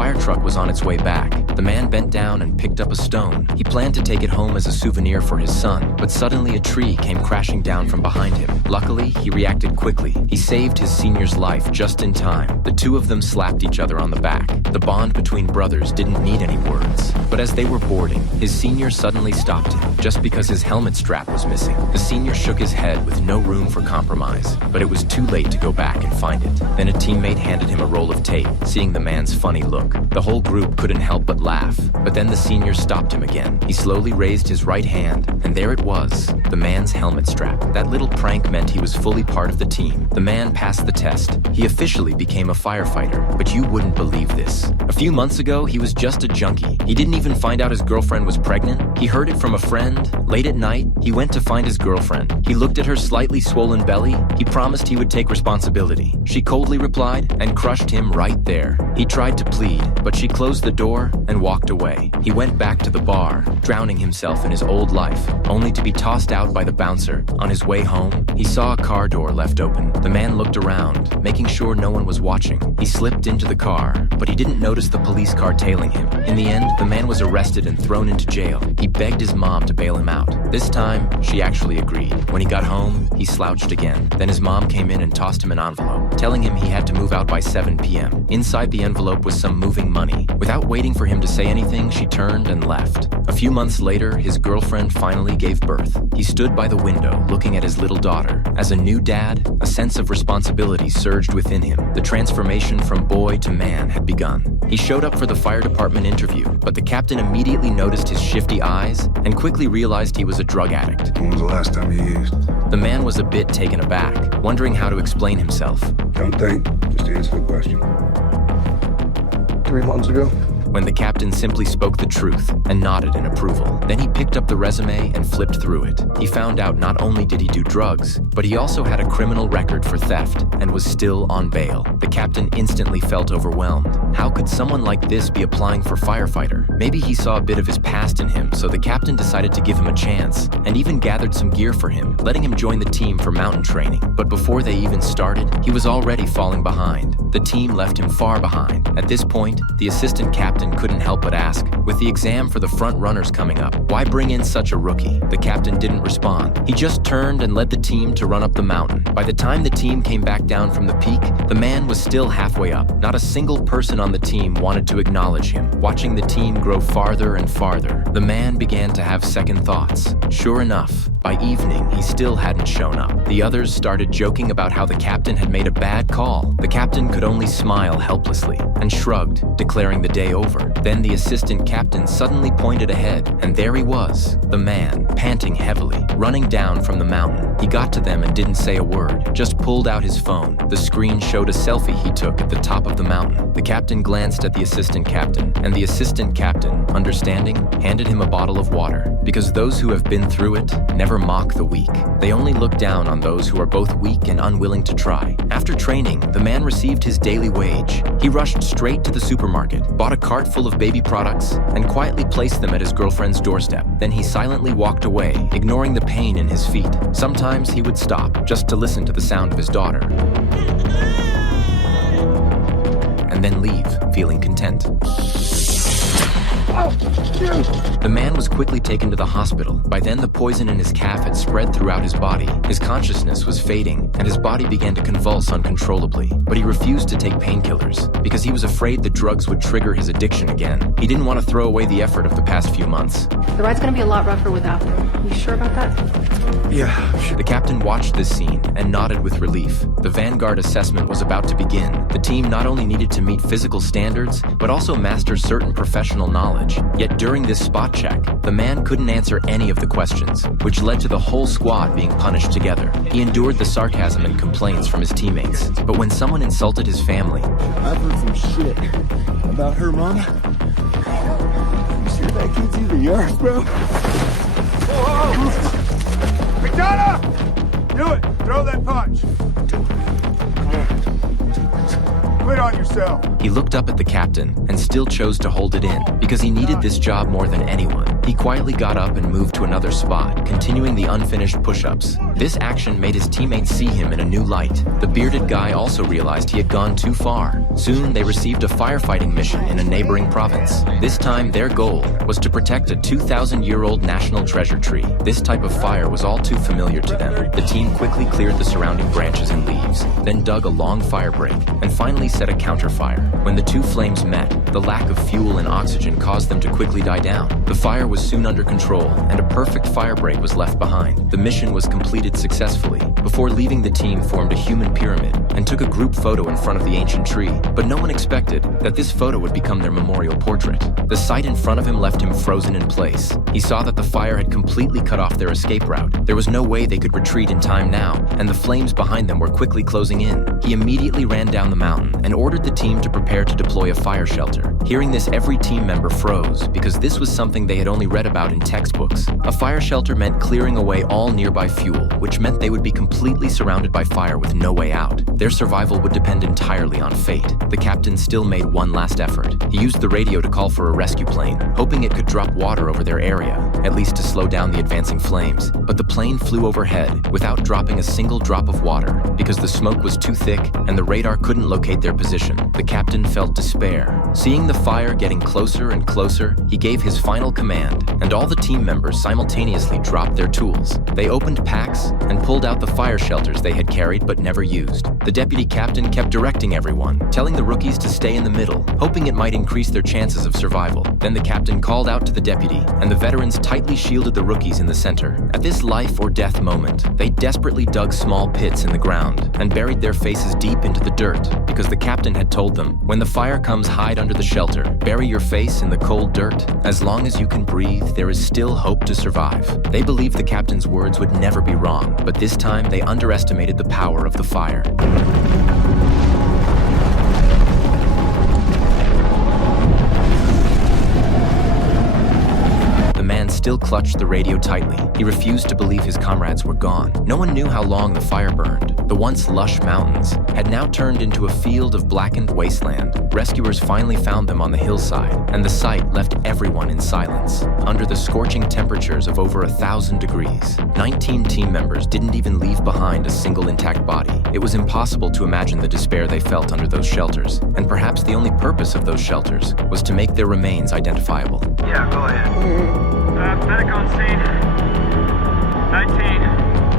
fire truck was on its way back. The man bent down and picked up a stone. He planned to take it home as a souvenir for his son, but suddenly a tree came crashing down from behind him. Luckily, he reacted quickly. He saved his senior's life just in time. The two of them slapped each other on the back. The bond between brothers didn't need any words. But as they were boarding, his senior suddenly stopped him, just because his helmet strap was missing. The senior shook his head with no room for compromise, but it was too late to go back and find it. Then a teammate handed him a roll of tape, seeing the man's funny look. The whole group couldn't help but laugh, but then the senior stopped him again. He slowly raised his right hand, and there it was, the man's helmet strap. That little prank meant he was fully part of the team. The man passed the test. He officially became a firefighter, but you wouldn't believe this. A few months ago, he was just a junkie. He didn't even find out his girlfriend was pregnant. He heard it from a friend. Late at night, he went to find his girlfriend. He looked at her slightly swollen belly. He promised he would take responsibility. She coldly replied and crushed him right there. He tried to plead, but she closed the door and walked away. He went back to the bar, drowning himself in his old life, only to be tossed out by the bouncer. On his way home, he saw a car door left open. The man looked around, making sure no one was watching. He slipped into the car, but he didn't notice the police car tailing him. In the end, the man was arrested and thrown into jail. He begged his mom to bail him out. This time, she actually agreed. When he got home, he slouched again. Then his mom came in and tossed him an envelope, telling him he had to move out by 7 p.m. Inside the envelope was some moving money. Without waiting for him to say anything, she turned and left. A few months later, his girlfriend finally gave birth. He stood by the window, looking at his little daughter. As a new dad, a sense of responsibility surged within him. The transformation from boy to man had begun. He showed up for the fire department interview, but the captain immediately noticed his shifty eyes and quickly realized he was a drug addict. When was the last time you used? The man was a bit taken aback, wondering how to explain himself. Don't think, just answer the question. 3 months ago. When the captain simply spoke the truth and nodded in approval. Then he picked up the resume and flipped through it. He found out not only did he do drugs, but he also had a criminal record for theft and was still on bail. The captain instantly felt overwhelmed. How could someone like this be applying for firefighter? Maybe he saw a bit of his past in him, so the captain decided to give him a chance and even gathered some gear for him, letting him join the team for mountain training. But before they even started, he was already falling behind. The team left him far behind. At this point, the assistant captain couldn't help but ask, with the exam for the front runners coming up, why bring in such a rookie? The captain didn't respond. He just turned and led the team to run up the mountain. By the time the team came back down from the peak, the man was still halfway up. Not a single person on the team wanted to acknowledge him. Watching the team grow farther and farther, the man began to have second thoughts. Sure enough, by evening, he still hadn't shown up. The others started joking about how the captain had made a bad call. The captain could only smile helplessly and shrugged, declaring the day over. Then the assistant captain suddenly pointed ahead, and there he was, the man, panting heavily, running down from the mountain. He got to them and didn't say a word, just pulled out his phone. The screen showed a selfie he took at the top of the mountain. The captain glanced at the assistant captain, and the assistant captain, understanding, handed him a bottle of water. Because those who have been through it never mock the weak. They only look down on those who are both weak and unwilling to try. After training, the man received his daily wage. He rushed straight to the supermarket, bought a cart full of baby products, and quietly placed them at his girlfriend's doorstep. Then he silently walked away, ignoring the pain in his feet. Sometimes he would stop, just to listen to the sound of his daughter, and then leave, feeling content. The man was quickly taken to the hospital. By then, the poison in his calf had spread throughout his body. His consciousness was fading, and his body began to convulse uncontrollably. But he refused to take painkillers, because he was afraid the drugs would trigger his addiction again. He didn't want to throw away the effort of the past few months. The ride's gonna be a lot rougher without them. You sure about that? Yeah, sure. The captain watched this scene and nodded with relief. The Vanguard assessment was about to begin. The team not only needed to meet physical standards, but also master certain professional knowledge. Yet during this spot check, the man couldn't answer any of the questions, which led to the whole squad being punished together. He endured the sarcasm and complaints from his teammates. But when someone insulted his family, I've heard some shit about her mama. You sure that kid's even yours, bro? Whoa! McDonough! Do it! Throw that punch! Quit on yourself. He looked up at the captain and still chose to hold it in because he needed this job more than anyone. He quietly got up and moved to another spot, continuing the unfinished push-ups. This action made his teammates see him in a new light. The bearded guy also realized he had gone too far. Soon, they received a firefighting mission in a neighboring province. This time, their goal was to protect a 2,000-year-old national treasure tree. This type of fire was all too familiar to them. The team quickly cleared the surrounding branches and leaves, then dug a long fire break, and finally set a counterfire. When the two flames met, the lack of fuel and oxygen caused them to quickly die down. The fire was soon under control, and a perfect fire break was left behind. The mission was completed successfully. Before leaving, the team formed a human pyramid and took a group photo in front of the ancient tree. But no one expected that this photo would become their memorial portrait. The sight in front of him left him frozen in place. He saw that the fire had completely cut off their escape route. There was no way they could retreat in time now, and the flames behind them were quickly closing in. He immediately ran down the mountain and ordered the team to prepare to deploy a fire shelter. Hearing this, every team member froze because this was something they had only read about in textbooks. A fire shelter meant clearing away all nearby fuel, which meant they would be completely surrounded by fire with no way out. Their survival would depend entirely on fate. The captain still made one last effort. He used the radio to call for a rescue plane, hoping it could drop water over their area, at least to slow down the advancing flames. But the plane flew overhead without dropping a single drop of water because the smoke was too thick and the radar couldn't locate their position. The captain felt despair. Seeing the fire getting closer and closer, he gave his final command, and all the team members simultaneously dropped their tools. They opened packs and pulled out the fire shelters they had carried but never used. The deputy captain kept directing everyone, telling the rookies to stay in the middle, hoping it might increase their chances of survival. Then the captain called out to the deputy, and the veterans tightly shielded the rookies in the center. At this life or death moment, they desperately dug small pits in the ground and buried their faces deep into the dirt because the captain had told them, when the fire comes, hide under the shelter. Bury your face in the cold dirt. As long as you can breathe, there is still hope to survive. They believed the captain's words would never be wrong, but this time they underestimated the power of the fire. Still clutched the radio tightly. He refused to believe his comrades were gone. No one knew how long the fire burned. The once lush mountains had now turned into a field of blackened wasteland. Rescuers finally found them on the hillside, and the sight left everyone in silence. Under the scorching temperatures of over 1,000 degrees, 19 team members didn't even leave behind a single intact body. It was impossible to imagine the despair they felt under those shelters, and perhaps the only purpose of those shelters was to make their remains identifiable. Yeah, go ahead. Medic on scene. 19.